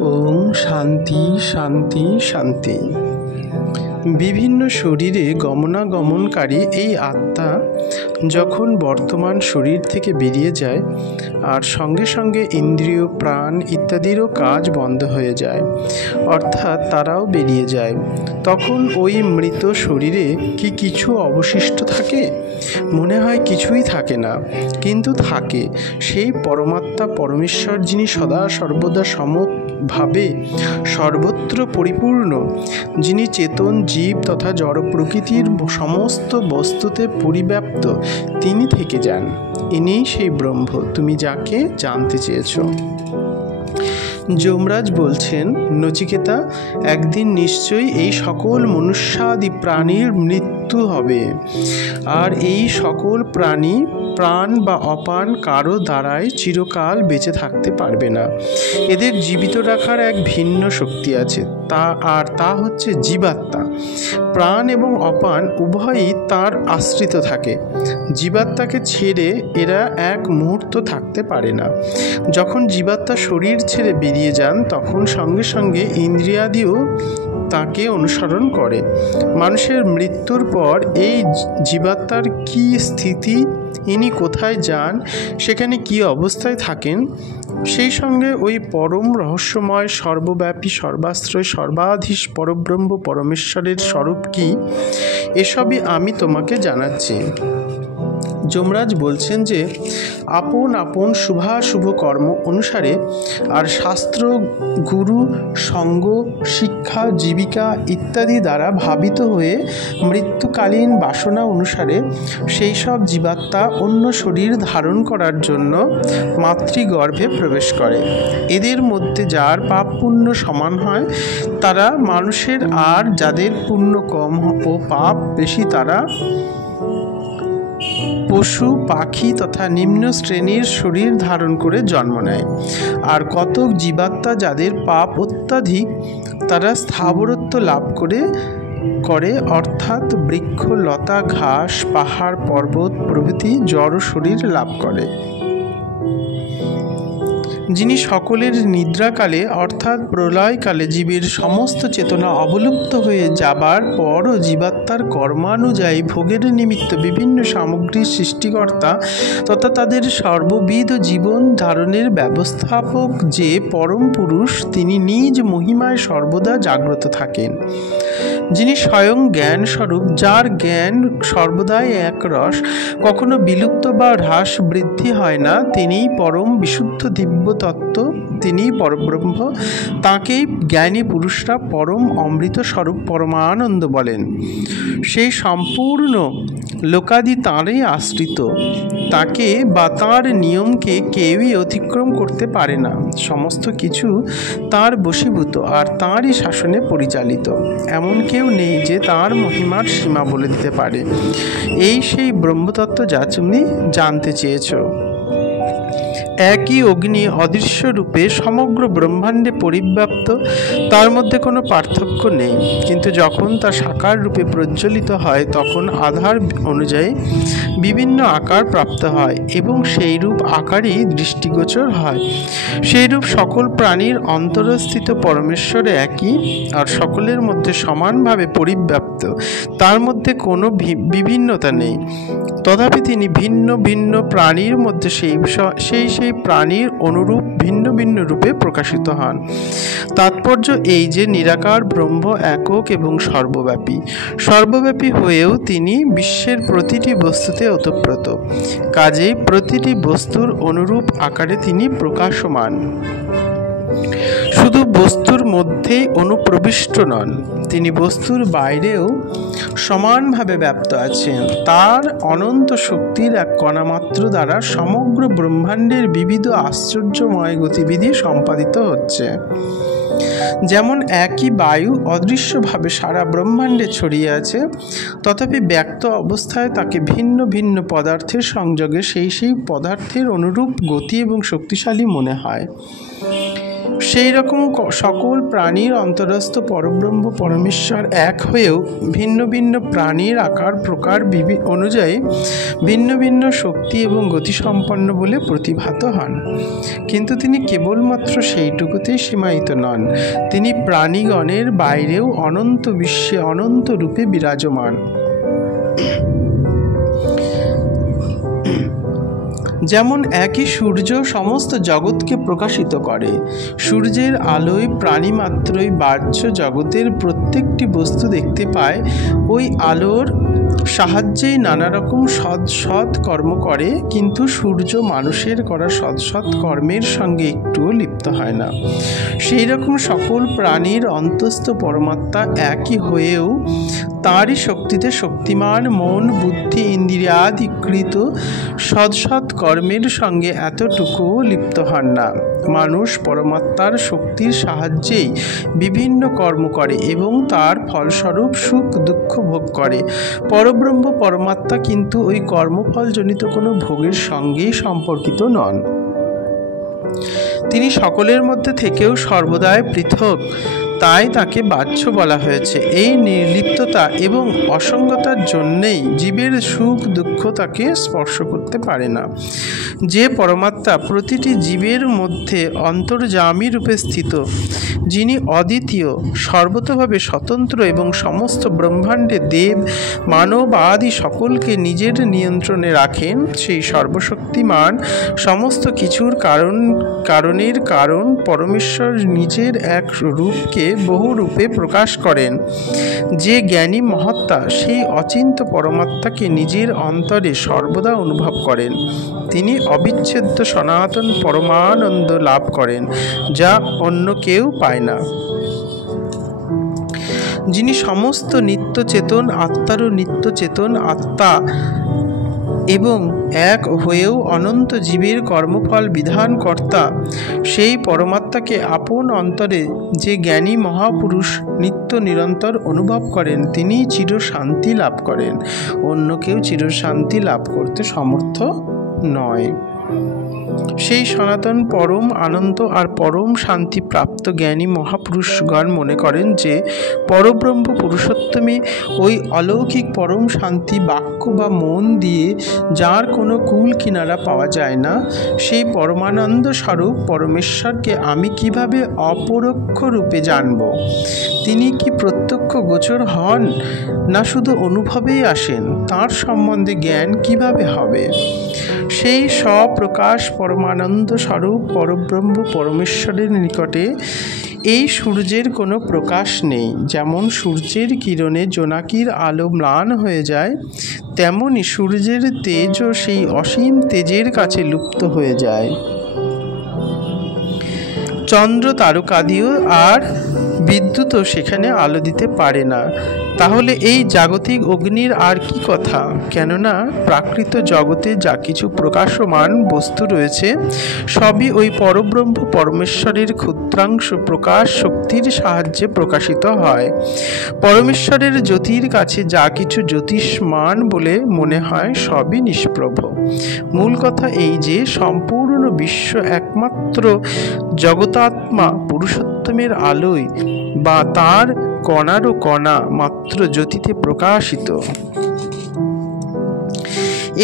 ওম শান্তি শান্তি শান্তি। বিভিন্ন শরীরে গমনাগমনকারী এই আত্মা যখন বর্তমান শরীর থেকে বেরিয়ে যায় আর সঙ্গে সঙ্গে ইন্দ্রিয়, প্রাণ ইত্যাদিরও কাজ বন্ধ হয়ে যায়, অর্থাৎ তারাও বেরিয়ে যায়, তখন ওই মৃত শরীরে কি কিছু অবশিষ্ট থাকে? মনে হয় কিছুই থাকে না, কিন্তু থাকে সেই পরমাত্মা পরমেশ্বর, যিনি সদা সর্বদা সমভাবে সর্বত্র পরিপূর্ণ, যিনি চেতন জীব তথা জড় প্রকৃতির সমস্ত বস্তুতে পরিব্যাপ্ত, তিনি থেকে যান। ইনিই সেই ব্রহ্ম, তুমি যাকে জানতে চেয়েছ। যমরাজ বলছেন, নচিকেতা, একদিন নিশ্চয়ই এই সকল মনুষ্যাদি প্রাণীর মৃত্যু হবে, আর এই সকল প্রাণী প্রাণ বা অপান কারো দ্বারাই চিরকাল বেঁচে থাকতে পারবে না। এদের জীবিত রাখার এক ভিন্ন শক্তি আছে, তা হচ্ছে জীবাত্মা। প্রাণ এবং অপান উভয়ই তার আশ্রিত থাকে। জীবাত্মাকে ছেড়ে এরা এক মুহূর্ত থাকতে পারে না। যখন জীবাত্মা শরীর ছেড়ে বেরিয়ে যান, তখন সঙ্গে সঙ্গে ইন্দ্রিয়াদিও তাকে অনুসরণ করে। মানুষের মৃত্যুর পর এই জীবাত্মার কী স্থিতি, ইনি কোথায় যান, সেখানে কী অবস্থায় থাকেন, সেই সঙ্গে ওই পরম রহস্যময় সর্বব্যাপী সর্বাশ্রয় সর্বাধীশ পরব্রহ্ম পরমেশ্বরের স্বরূপ কী, এসবই আমি তোমাকে জানাচ্ছি। যমরাজ বলছেন যে আপন আপন শুভাশুভ কর্ম অনুসারে আর শাস্ত্র, গুরু, সঙ্গ, শিক্ষা, জীবিকা ইত্যাদি দ্বারা ভাবিত হয়ে মৃত্যুকালীন বাসনা অনুসারে সেই সব জীবাত্মা অন্য শরীর ধারণ করার জন্য মাতৃগর্ভে প্রবেশ করে। এদের মধ্যে যার পাপ পুণ্য সমান হয় তারা মানুষের, আর যাদের পুণ্য কম ও পাপ বেশি তারা পশু, পাখি তথা নিম্ন শ্রেণীর শরীর ধারণ করে জন্ম নেয়। আর কতক জীবাত্মা যাদের পাপ অত্যাধিক, তারা স্থাবরত্ব লাভ করে অর্থাৎ বৃক্ষ, লতা, ঘাস, পাহাড়, পর্বত প্রভৃতি জড় শরীর লাভ করে। যিনি সকলের নিদ্রাকালে অর্থাৎ প্রলয়কালে জীবের সমস্ত চেতনা অবলুপ্ত হয়ে যাবার পরও জীবাত্মার কর্মানুযায়ী ভোগের নিমিত্ত বিভিন্ন সামগ্রীর সৃষ্টিকর্তা তথা তাদের সর্ববিধ জীবন ধারণের ব্যবস্থাপক যে পরম পুরুষ, তিনি নিজ মহিমায় সর্বদা জাগ্রত থাকেন। যিনি স্বয়ং জ্ঞান স্বরূপ, যার জ্ঞান সর্বদাই একরস, কখনো বিলুপ্ত বা হ্রাস বৃদ্ধি হয় না, তিনিই পরম বিশুদ্ধ দিব্য তত্ত্ব, তিনিই পরব্রহ্ম। তাঁকেই জ্ঞানী পুরুষরা পরম অমৃত স্বরূপ পরমানন্দ বলেন। সেই সম্পূর্ণ লোকাদি তাঁরই আশ্রিত, তাকে বা তাঁর নিয়মকে কেউই অতিক্রম করতে পারে না। সমস্ত কিছু তাঁর বশীভূত আর তাঁরই শাসনে পরিচালিত। এমন কেউ নেই যে তাঁর মহিমার সীমা বলে দিতে পারে। এই সেই ব্রহ্মতত্ত্ব যা তুমি জানতে চেয়েছ। একই অগ্নি অদৃশ্য রূপে সমগ্র ব্রহ্মাণ্ডে পরিব্যাপ্ত, তার মধ্যে কোনো পার্থক্য নেই, কিন্তু যখন তা সাকার রূপে প্রজ্বলিত হয় তখন আধার অনুযায়ী বিভিন্ন আকার প্রাপ্ত হয় এবং সেই রূপ আকারই দৃষ্টিগোচর হয়। সেই রূপ সকল প্রাণীর অন্তরস্থিত পরমেশ্বর একই আর সকলের মধ্যে সমানভাবে পরিব্যাপ্ত, তার মধ্যে কোনো বিভিন্নতা নেই। তথাপি তিনি ভিন্ন ভিন্ন প্রাণীর মধ্যে সেই প্রাণীর অনুরূপ ভিন্ন ভিন্ন রূপে প্রকাশিত হন। তাৎপর্য এই যে নিরাকার ব্রহ্ম একক এবং সর্বব্যাপী হয়েও তিনি বিশ্বের প্রতিটি বস্তুতে ওতপ্রোত, কাজেই প্রতিটি বস্তুর অনুরূপ আকারে তিনি প্রকাশমান। শুধু বস্তুর মধ্যেই অনুপ্রবিষ্ট নন, তিনি বস্তুর বাইরেও সমানভাবে ব্যাপ্ত আছেন। তার অনন্ত শক্তির এক কণামাত্র দ্বারা সমগ্র ব্রহ্মাণ্ডের বিবিধ আশ্চর্যময় গতিবিধি সম্পাদিত হচ্ছে। যেমন একই বায়ু অদৃশ্যভাবে সারা ব্রহ্মাণ্ডে ছড়িয়ে আছে, তথাপি ব্যক্ত অবস্থায় তাকে ভিন্ন ভিন্ন পদার্থের সংযোগে সেই পদার্থের অনুরূপ গতি এবং শক্তিশালী মনে হয়। সেই রকম সকল প্রাণীর অন্তরস্থ পরব্রহ্ম পরমেশ্বর এক হয়েও ভিন্ন ভিন্ন প্রাণীর আকার প্রকার অনুযায়ী ভিন্ন ভিন্ন শক্তি এবং গতিসম্পন্ন বলে প্রতিভাত হন। কিন্তু তিনি কেবলমাত্র সেইটুকুতেই সীমায়িত নন, তিনি প্রাণীগণের বাইরেও অনন্ত বিশ্বে অনন্ত রূপে বিরাজমান। যেমন একই সূর্য সমস্ত জগৎকে প্রকাশিত করে, সূর্যের আলোয় প্রাণীমাত্রই বাহ্য জগতের প্রত্যেকটি বস্তু দেখতে পায়। ওই আলোর সাহায্যেই নানা রকম সৎ কর্ম করে, কিন্তু সূর্য মানুষের করা সৎ কর্মের সঙ্গে একটুও লিপ্ত হয় না। সেই রকম সকল প্রাণীর অন্তস্থ পরমাত্মা একই হয়েও তাঁরই শক্তিতে শক্তিমান মন বুদ্ধি ইন্দ্রিয়াদিকৃত সৎ কর্মের সঙ্গে এতটুকুও লিপ্ত হন না। মানুষ পরমাত্মার শক্তির সাহায্যেই বিভিন্ন কর্ম করে এবং তার ফলস্বরূপ সুখ দুঃখ ভোগ করে। পরব্রহ্ম পরমাত্মা কিন্তু ওই কর্মফলজনিত কোনো ভোগের সঙ্গেই সম্পর্কিত নন। তিনি সকলের মধ্যে থেকেও সর্বদাই পৃথক, তাই তাকে বাহ্য বলা হয়েছে। এই নির্লিপ্ততা এবং অসঙ্গতার জন্যেই জীবের সুখ দুঃখ তাকে স্পর্শ করতে পারে না। যে পরমাত্মা প্রতিটি জীবের মধ্যে অন্তর্যামী রূপে স্থিত, যিনি অদ্বিতীয়, সর্বতভাবে স্বতন্ত্র এবং সমস্ত ব্রহ্মাণ্ডে দেব মানব আদি সকলকে নিজের নিয়ন্ত্রণে রাখেন, সেই সর্বশক্তিমান সমস্ত কিছুর কারণের কারণ পরমেশ্বর নিজের এক রূপকে বহু রূপে প্রকাশ করেন। যে জ্ঞানী মহাত্মা সেই অচিন্ত পরমাত্মাকে নিজের অন্তরে সর্বদা অনুভব করেন, তিনি অবিচ্ছেদ্য সনাতন পরমানন্দ লাভ করেন, যা অন্য কেউ পায় না। যিনি সমস্ত নিত্য চেতন আত্মারও নিত্য চেতন আত্মা এবং এক হয়েও অনন্ত জীবের কর্মফল বিধান কর্তা, সেই পরমাত্মাকে আপন অন্তরে যে জ্ঞানী মহাপুরুষ নিত্য নিরন্তর অনুভব করেন, তিনি চিরশান্তি লাভ করেন। অন্য কেউ চিরশান্তি লাভ করতে সমর্থ নয়। সেই সনাতন পরম আনন্দ আর পরম শান্তি প্রাপ্ত জ্ঞানী মহাপুরুষগণ মনে করেন যে পরব্রহ্ম পুরুষোত্তমী ওই অলৌকিক পরম শান্তি বাক্য বা মন দিয়ে যার কোনো কুল কিনারা পাওয়া যায় না, সেই পরমানন্দ স্বরূপ পরমেশ্বরকে আমি কিভাবে অপরোক্ষ রূপে জানব? তিনি কি প্রত্যক্ষ গোচর হন, না শুধু অনুভবেই আসেন? তাঁর সম্বন্ধে জ্ঞান কিভাবে হবে? সেই স্বপ্রকাশ পরমানন্দ স্বরূপ পরব্রহ্ম পরমেশ্বরের নিকটে এই সূর্যের কোনো প্রকাশ নেই। যেমন সূর্যের কিরণে জোনাকির আলো ম্লান হয়ে যায়, তেমনি সূর্যের তেজও সেই অসীম তেজের কাছে লুপ্ত হয়ে যায়। চন্দ্র তারকাদিও আর বিদ্যুৎও সেখানে আলো দিতে পারে না। তাহলে এই জাগতিক অগ্নির আর কি কথা? কেননা প্রাকৃত জগতে যা কিছু প্রকাশমান বস্তু রয়েছে, সবই ওই পরব্রহ্ম পরমেশ্বরের ক্ষুদ্রাংশ প্রকাশ শক্তির সাহায্যে প্রকাশিত হয়। পরমেশ্বরের জ্যোতির কাছে যা কিছু জ্যোতিষ্মান বলে মনে হয়, সবই নিষ্প্রভ। মূল কথা এই যে সম্পূর্ণ বিশ্ব একমাত্র জগতাত্মা পুরুষোত্তমের আলোয় বা তার কণারও কণা মাত্র জ্যোতিতে প্রকাশিত।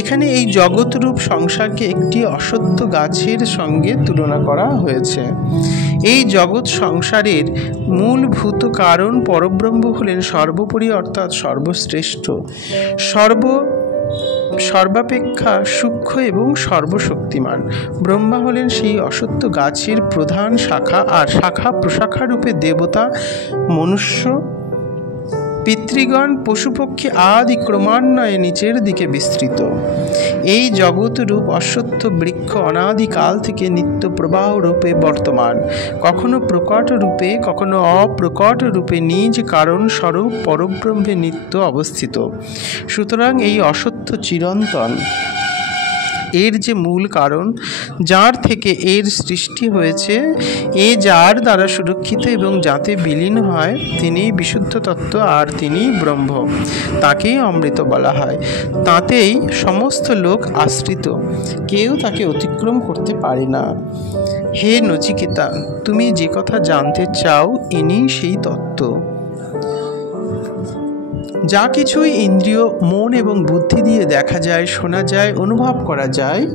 এখানে এই জগৎরূপ সংসারকে একটি অসত্য গাছের সঙ্গে তুলনা করা হয়েছে। এই জগৎ সংসারের মূলভূত কারণ পরব্রহ্ম হলেন সর্বোপরি অর্থাৎ সর্বশ্রেষ্ঠ, সর্বাপেক্ষা সূক্ষ্ম এবং সর্বশক্তিমান। ব্রহ্মা হলেন সেই অসত্য গাছের প্রধান শাখা, আর শাখা প্রশাখা রূপে দেবতা, মনুষ্য, পিতৃগণ, পশুপক্ষী আদি ক্রমান্বয়ে নিচের দিকে বিস্তৃত। এই জগৎরূপ অশ্বত্থ বৃক্ষ অনাদিকাল থেকে নিত্য প্রবাহ রূপে বর্তমান, কখনো প্রকট রূপে কখনো অপ্রকট রূপে নিজ কারণ স্বরূপ পরব্রহ্মে নিত্য অবস্থিত। সুতরাং এই অসত্য চিরন্তন, এর যে মূল কারণ, যার থেকে এর সৃষ্টি হয়েছে, এ যার দ্বারা সুরক্ষিত এবং যাতে বিলীন হয়, তিনি বিশুদ্ধ তত্ত্ব আর তিনি ব্রহ্ম। তাকেই অমৃত বলা হয়। তাতেই সমস্ত লোক আশ্রিত, কেউ তাকে অতিক্রম করতে পারে না। হে নচিকেতা, তুমি যে কথা জানতে চাও, ইনি সেই তত্ত্ব। যা কিছুই ইন্দ্রিয়, মন এবং বুদ্ধি দিয়ে দেখা যায়, শোনা যায়, অনুভব করা যায়,